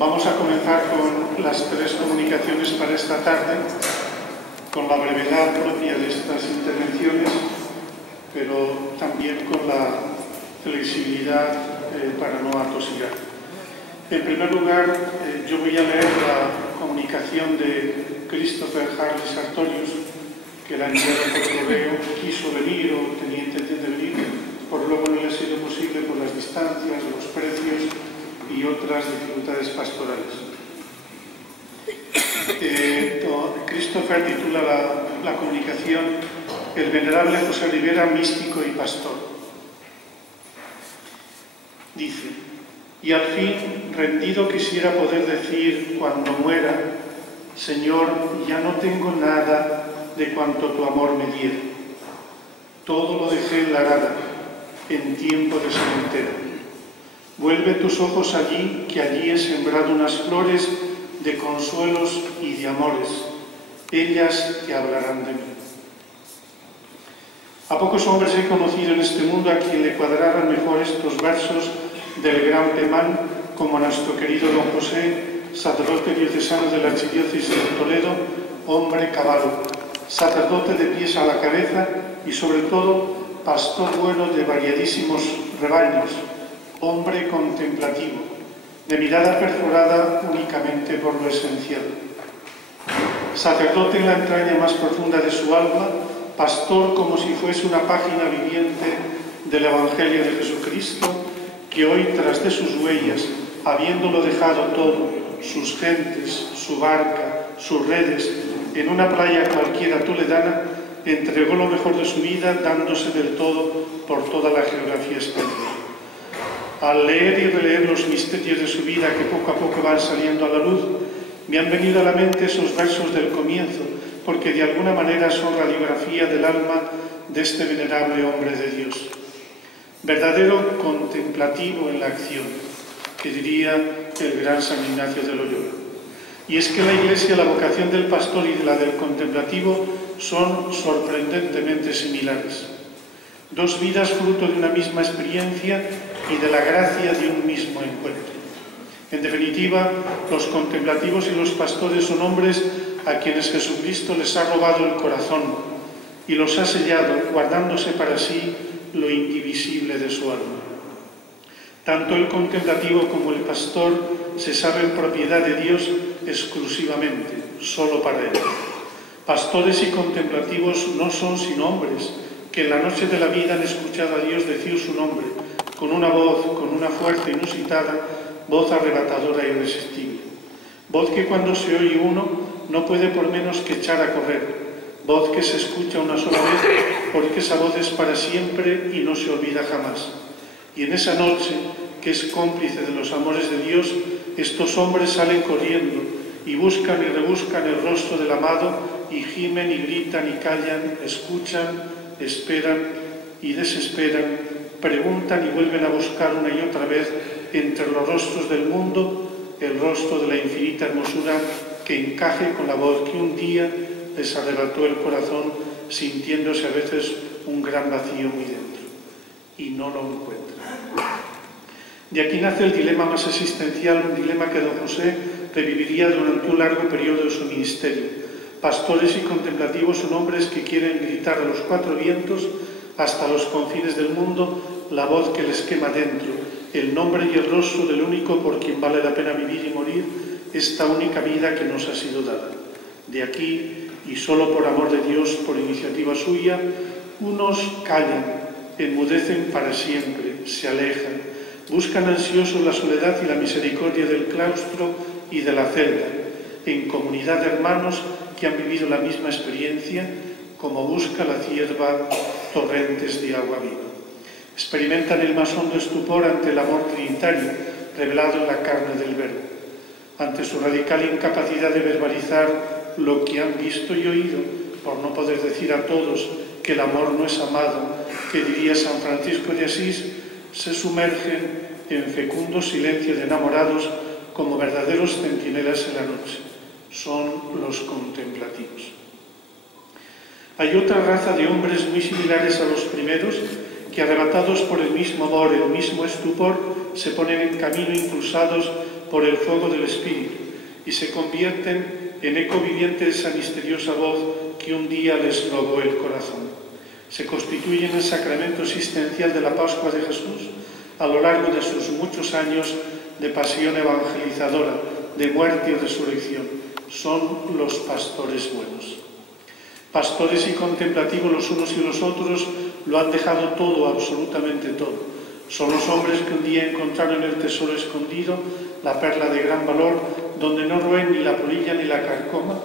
Vamos a comenzar con las tres comunicaciones para esta tarde, con la brevedad propia de estas intervenciones, pero también con la flexibilidad para no atosigar. En primer lugar, yo voy a leer la comunicación de Christopher Harley Sartorius, que la enviado por correo, quiso venir o tenía intención de venir, por luego no le ha sido posible por las distancias, los precios y otras dificultades pastorales. Christopher titula la comunicación El venerable José Rivera, místico y pastor. Dice: y al fin, rendido, quisiera poder decir cuando muera: Señor, ya no tengo nada de cuanto tu amor me diera. Todo lo dejé en la arada, en tiempo de sementera. Vuelve tus ojos allí, que allí he sembrado unas flores de consuelos y de amores. Ellas te hablarán de mí. A pocos hombres he conocido en este mundo a quien le cuadraran mejor estos versos del gran Pemán, como a nuestro querido don José, sacerdote diocesano de la Archidiócesis de Toledo, hombre caballo, sacerdote de pies a la cabeza y sobre todo pastor bueno de variadísimos rebaños, hombre contemplativo, de mirada perforada únicamente por lo esencial. Sacerdote en la entraña más profunda de su alma, pastor como si fuese una página viviente del Evangelio de Jesucristo, que hoy, tras de sus huellas, habiéndolo dejado todo, sus gentes, su barca, sus redes, en una playa cualquiera toledana, entregó lo mejor de su vida, dándose del todo por toda la geografía española. Al leer y releer los misterios de su vida que poco a poco van saliendo a la luz, me han venido a la mente esos versos del comienzo, porque de alguna manera son radiografía del alma de este venerable hombre de Dios. Verdadero contemplativo en la acción, que diría el gran San Ignacio de Loyola. Y es que la Iglesia, la vocación del pastor y la del contemplativo son sorprendentemente similares. Dos vidas fruto de una misma experiencia y de la gracia de un mismo encuentro. En definitiva, los contemplativos y los pastores son hombres a quienes Jesucristo les ha robado el corazón y los ha sellado, guardándose para sí lo indivisible de su alma. Tanto el contemplativo como el pastor se saben propiedad de Dios exclusivamente, solo para Él. Pastores y contemplativos no son sino hombres que en la noche de la vida han escuchado a Dios decir su nombre, con una voz, con una fuerza inusitada, voz arrebatadora e irresistible. Voz que cuando se oye uno no puede por menos que echar a correr. Voz que se escucha una sola vez porque esa voz es para siempre y no se olvida jamás. Y en esa noche, que es cómplice de los amores de Dios, estos hombres salen corriendo y buscan y rebuscan el rostro del amado y gimen y gritan y callan, escuchan, esperan y desesperan, preguntan y vuelven a buscar una y otra vez entre los rostros del mundo el rostro de la infinita hermosura que encaje con la voz que un día les arrebató el corazón, sintiéndose a veces un gran vacío muy dentro, y no lo encuentran. De aquí nace el dilema más existencial, un dilema que don José reviviría durante un largo periodo de su ministerio. Pastores y contemplativos son hombres que quieren gritar a los cuatro vientos, hasta los confines del mundo, la voz que les quema dentro, el nombre y el rostro del único por quien vale la pena vivir y morir, esta única vida que nos ha sido dada. De aquí, y solo por amor de Dios, por iniciativa suya, unos callan, enmudecen para siempre, se alejan, buscan ansiosos la soledad y la misericordia del claustro y de la celda, en comunidad de hermanos que han vivido la misma experiencia, como busca la cierva torrentes de agua viva. Experimentan el más hondo estupor ante el amor trinitario, revelado en la carne del Verbo, ante su radical incapacidad de verbalizar lo que han visto y oído, por no poder decir a todos que el amor no es amado, que diría San Francisco de Asís, se sumergen en fecundo silencio de enamorados como verdaderos centinelas en la noche. Son los contemplativos. Hay otra raza de hombres muy similares a los primeros que, arrebatados por el mismo amor, el mismo estupor, se ponen en camino impulsados por el fuego del Espíritu y se convierten en eco viviente de esa misteriosa voz que un día les robó el corazón. Se constituyen el sacramento existencial de la Pascua de Jesús a lo largo de sus muchos años de pasión evangelizadora, de muerte y resurrección. Son los pastores buenos. Pastores y contemplativos los unos y los otros, lo han dejado todo, absolutamente todo. Son los hombres que un día encontraron el tesoro escondido, la perla de gran valor, donde no roen ni la polilla ni la carcoma,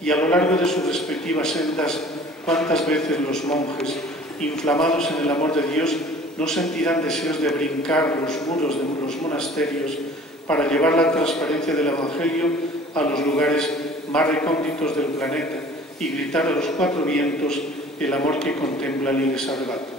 y a lo largo de sus respectivas sendas, cuántas veces los monjes, inflamados en el amor de Dios, no sentirán deseos de brincar los muros de los monasterios para llevar la transparencia del Evangelio a los lugares más recónditos del planeta y gritar a los cuatro vientos el amor que contemplan y les arrebata.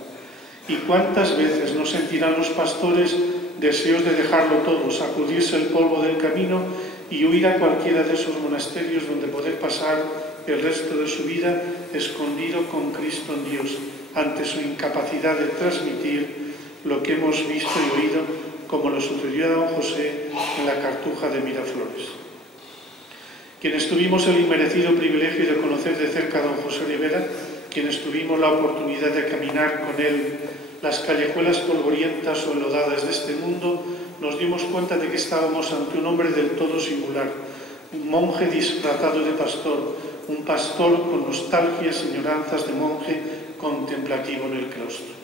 ¿Y cuántas veces no sentirán los pastores deseos de dejarlo todo, sacudirse el polvo del camino y huir a cualquiera de esos monasterios donde poder pasar el resto de su vida escondido con Cristo en Dios, ante su incapacidad de transmitir lo que hemos visto y oído, como lo sucedió a don José en la Cartuja de Miraflores? Quienes tuvimos el inmerecido privilegio de conocer de cerca a don José Rivera, quienes tuvimos la oportunidad de caminar con él las callejuelas polvorientas o enlodadas de este mundo, nos dimos cuenta de que estábamos ante un hombre del todo singular, un monje disfrazado de pastor, un pastor con nostalgias y añoranzas de monje contemplativo en el claustro.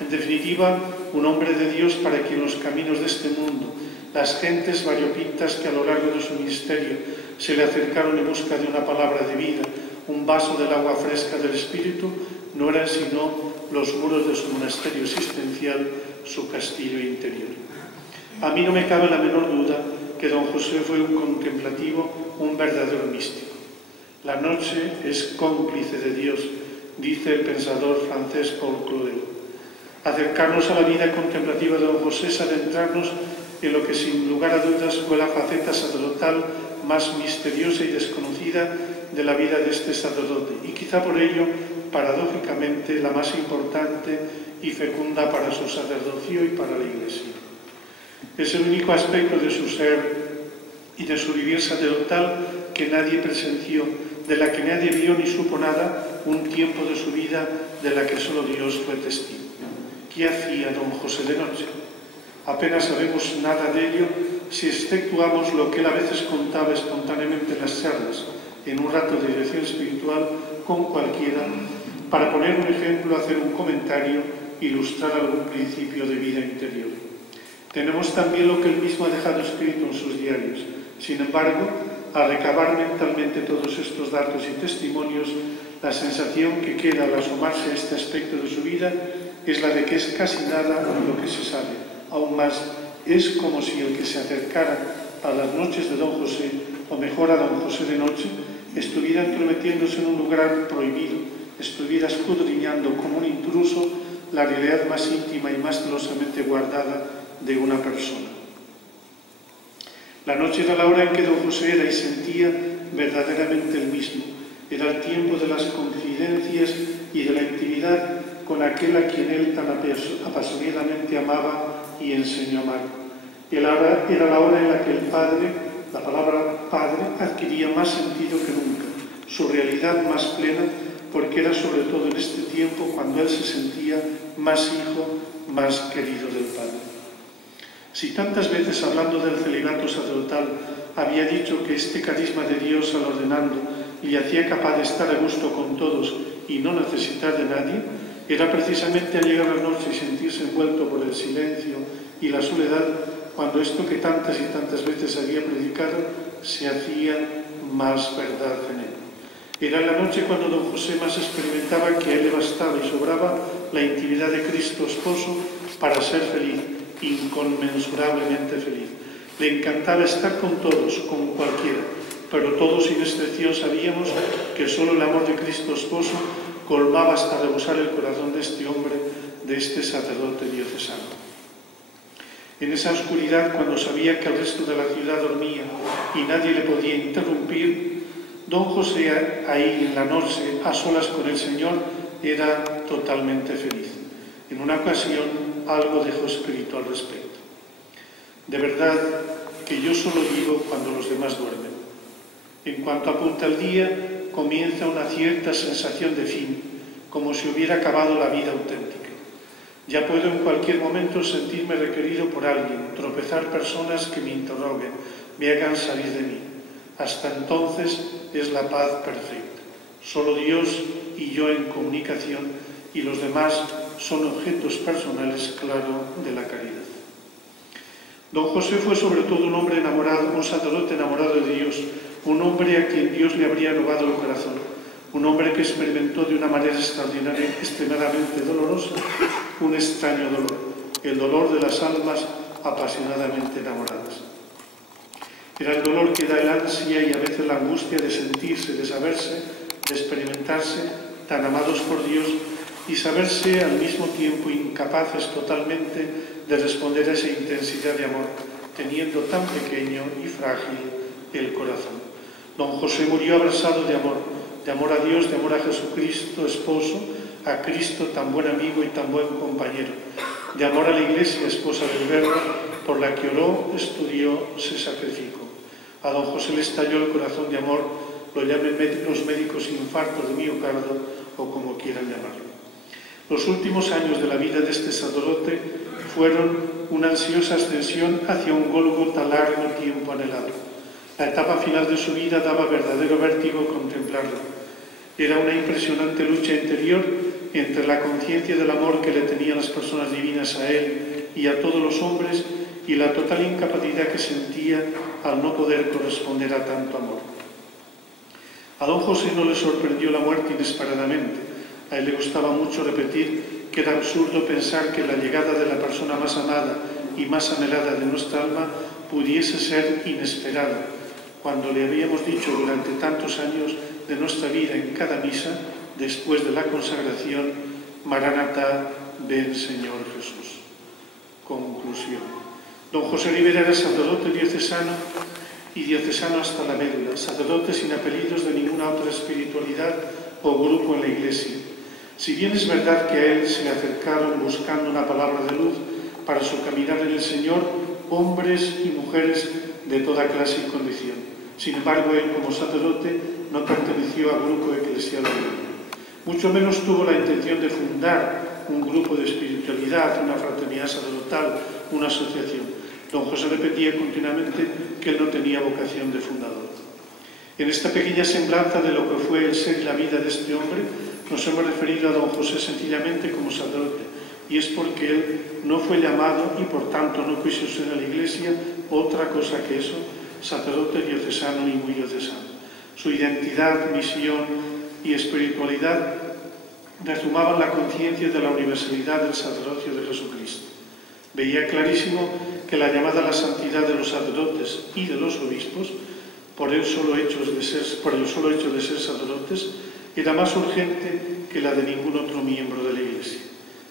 En definitiva, un hombre de Dios para quien los caminos de este mundo, las gentes variopintas que a lo largo de su ministerio se le acercaron en busca de una palabra de vida, un vaso del agua fresca del Espíritu, no eran sino los muros de su monasterio existencial, su castillo interior. A mí no me cabe la menor duda que don José fue un contemplativo, un verdadero místico. La noche es cómplice de Dios, dice el pensador francés Paul Claudel. Acercarnos a la vida contemplativa de don José es adentrarnos en lo que sin lugar a dudas fue la faceta sacerdotal más misteriosa y desconocida de la vida de este sacerdote, y quizá por ello, paradójicamente, la más importante y fecunda para su sacerdocio y para la Iglesia. Es el único aspecto de su ser y de su vivir sacerdotal que nadie presenció, de la que nadie vio ni supo nada, un tiempo de su vida de la que solo Dios fue testigo. ¿Qué hacía don José de noche? Apenas sabemos nada de ello si exceptuamos lo que él a veces contaba espontáneamente en las charlas, en un rato de dirección espiritual con cualquiera, para poner un ejemplo, hacer un comentario, ilustrar algún principio de vida interior. Tenemos también lo que él mismo ha dejado escrito en sus diarios. Sin embargo, al recabar mentalmente todos estos datos y testimonios, la sensación que queda al asomarse a este aspecto de su vida es la de que es casi nada lo que se sabe. Aún más, es como si el que se acercara a las noches de don José, o mejor a don José de noche, estuviera entrometiéndose en un lugar prohibido, estuviera escudriñando como un intruso la realidad más íntima y más celosamente guardada de una persona. La noche era la hora en que don José era y sentía verdaderamente el mismo. Era el tiempo de las confidencias y de la intimidad con aquel a quien él tan apasionadamente amaba y enseñó a amar. Era la hora en la que el Padre, la palabra Padre, adquiría más sentido que nunca, su realidad más plena, porque era sobre todo en este tiempo cuando él se sentía más hijo, más querido del Padre. Si tantas veces, hablando del celibato sacerdotal, había dicho que este carisma de Dios al ordenando le hacía capaz de estar a gusto con todos y no necesitar de nadie, era precisamente al llegar la noche y sentirse envuelto por el silencio y la soledad, cuando esto que tantas y tantas veces había predicado se hacía más verdad en él. Era la noche cuando don José más experimentaba que a él le bastaba y sobraba la intimidad de Cristo esposo para ser feliz, inconmensurablemente feliz. Le encantaba estar con todos, con cualquiera, pero todos sin excepción sabíamos que solo el amor de Cristo esposo colmaba hasta rebosar el corazón de este hombre, de este sacerdote diocesano. En esa oscuridad, cuando sabía que el resto de la ciudad dormía y nadie le podía interrumpir, don José, ahí en la noche, a solas con el Señor, era totalmente feliz. En una ocasión, algo dejó escrito al respecto. De verdad que yo solo vivo cuando los demás duermen. En cuanto apunta el día, comienza una cierta sensación de fin, como si hubiera acabado la vida auténtica. Ya puedo en cualquier momento sentirme requerido por alguien, tropezar personas que me interroguen, me hagan salir de mí. Hasta entonces es la paz perfecta. Solo Dios y yo en comunicación, y los demás son objetos personales, claro, de la caridad. Don José fue sobre todo un hombre enamorado, un sacerdote enamorado de Dios, un hombre a quien Dios le habría robado el corazón, un hombre que experimentó de una manera extraordinaria, extremadamente dolorosa, un extraño dolor, el dolor de las almas apasionadamente enamoradas. Era el dolor que da el ansia y a veces la angustia de sentirse, de saberse, de experimentarse tan amados por Dios y saberse al mismo tiempo incapaces totalmente de responder a esa intensidad de amor, teniendo tan pequeño y frágil el corazón. Don José murió abrazado de amor a Dios, de amor a Jesucristo, esposo, a Cristo, tan buen amigo y tan buen compañero, de amor a la Iglesia, esposa del Verbo, por la que oró, estudió, se sacrificó. A don José le estalló el corazón de amor, lo llamen los médicos infarto de miocardio o como quieran llamarlo. Los últimos años de la vida de este sacerdote fueron una ansiosa ascensión hacia un Gólgota largo tiempo anhelado. La etapa final de su vida daba verdadero vértigo contemplarla. Era una impresionante lucha interior entre la conciencia del amor que le tenían las personas divinas a él y a todos los hombres y la total incapacidad que sentía al no poder corresponder a tanto amor. A don José no le sorprendió la muerte inesperadamente. A él le gustaba mucho repetir que era absurdo pensar que la llegada de la persona más amada y más anhelada de nuestra alma pudiese ser inesperada, cuando le habíamos dicho durante tantos años de nuestra vida en cada misa, después de la consagración, Maranatá, ven Señor Jesús. Conclusión. Don José Ribera era sacerdote diocesano y diocesano hasta la médula, sacerdote sin apellidos de ninguna otra espiritualidad o grupo en la Iglesia. Si bien es verdad que a él se le acercaron buscando una palabra de luz para su caminar en el Señor, hombres y mujeres de toda clase y condición. Sin embargo, él como sacerdote no perteneció a grupo eclesial alguno. Mucho menos tuvo la intención de fundar un grupo de espiritualidad, una fraternidad sacerdotal, una asociación. Don José repetía continuamente que él no tenía vocación de fundador. En esta pequeña semblanza de lo que fue el ser y la vida de este hombre, nos hemos referido a don José sencillamente como sacerdote, y es porque él no fue llamado y por tanto no quiso ser en la Iglesia otra cosa que eso, sacerdote diocesano y muy diocesano. Su identidad, misión y espiritualidad resumaban la conciencia de la universalidad del sacerdocio de Jesucristo. Veía clarísimo que la llamada a la santidad de los sacerdotes y de los obispos, por el solo hecho de ser sacerdotes, era más urgente que la de ningún otro miembro de la Iglesia.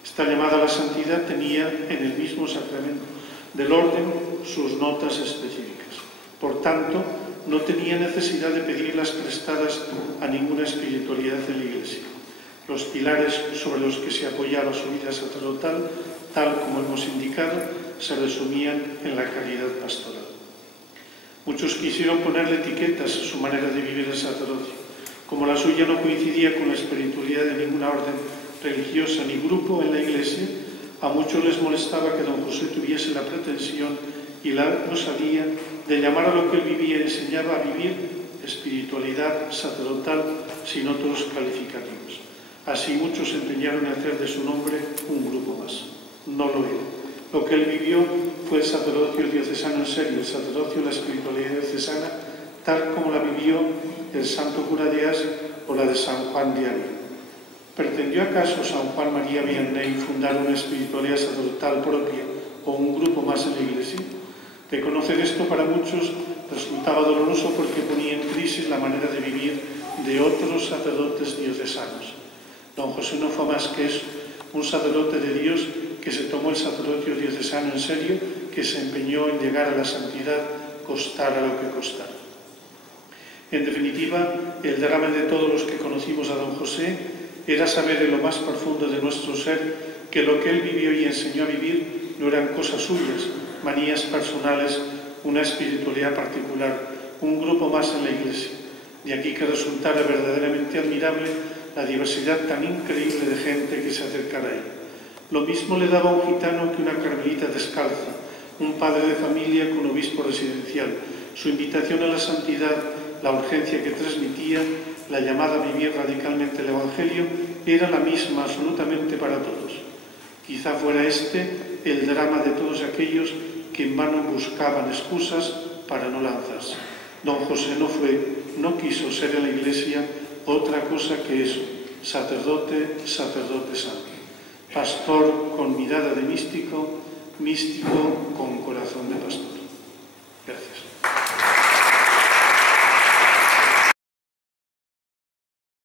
Esta llamada a la santidad tenía en el mismo sacramento del orden sus notas específicas. Por tanto, no tenía necesidad de pedirlas prestadas a ninguna espiritualidad de la Iglesia. Los pilares sobre los que se apoyaba su vida sacerdotal, tal como hemos indicado, se resumían en la caridad pastoral. Muchos quisieron ponerle etiquetas a su manera de vivir el sacerdocio. Como la suya no coincidía con la espiritualidad de ninguna orden religiosa ni grupo en la Iglesia, a muchos les molestaba que don José tuviese la pretensión y la osadía de llamar a lo que él vivía y enseñaba a vivir espiritualidad sacerdotal sin otros calificativos. Así muchos se empeñaron en hacer de su nombre un grupo más. No lo era. Lo que él vivió fue el sacerdocio diocesano en serio, el sacerdocio de la espiritualidad diocesana, tal como la vivió el santo cura de Ars o la de San Juan de Ávila. ¿Pretendió acaso San Juan María Vianney fundar una espiritualidad sacerdotal propia o un grupo más en la Iglesia? Reconocer esto para muchos resultaba doloroso porque ponía en crisis la manera de vivir de otros sacerdotes diocesanos. Don José no fue más que eso, un sacerdote de Dios que se tomó el sacerdocio diocesano en serio, que se empeñó en llegar a la santidad, costara lo que costara. En definitiva, el drama de todos los que conocimos a don José era saber en lo más profundo de nuestro ser que lo que él vivió y enseñó a vivir no eran cosas suyas, manías personales una espiritualidad particular, un grupo más en la Iglesia. De aquí que resultara verdaderamente admirable la diversidad tan increíble de gente que se acercara a él. Lo mismo le daba a un gitano que una carmelita descalza, un padre de familia con obispo residencial. Su invitación a la santidad, la urgencia que transmitía, la llamada a vivir radicalmente el Evangelio, era la misma absolutamente para todos. Quizá fuera este el drama de todos aquellos que en vano buscaban excusas para no lanzarse. Don José no quiso ser en la Iglesia otra cosa que eso, sacerdote santo, pastor con mirada de místico, místico con corazón de pastor. Gracias.